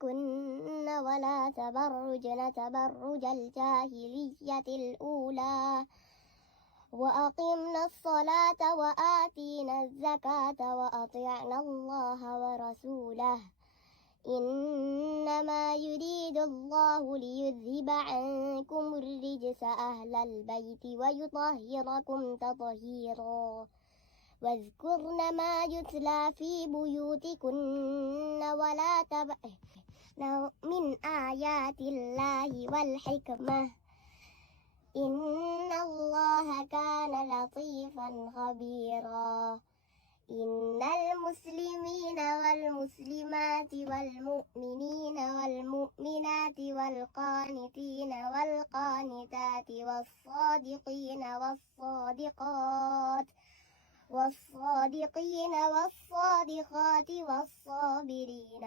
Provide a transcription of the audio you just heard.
كن ولا تبرجن تبرج الجاهلية الأولى وأقمنا الصلاة وآتينا الزكاة وأطعنا الله ورسوله إنما يريد الله ليذهب عنكم الرجس أهل البيت ويطهركم تطهيرا واذكرن ما يتلى في بيوتكن ولا تبعن من آيات الله والحكمة إن الله كان لطيفا خبيرا إن المسلمين والمسلمات والمؤمنين والمؤمنات والقانتين والقانتات والصادقين والصادقات والصابرين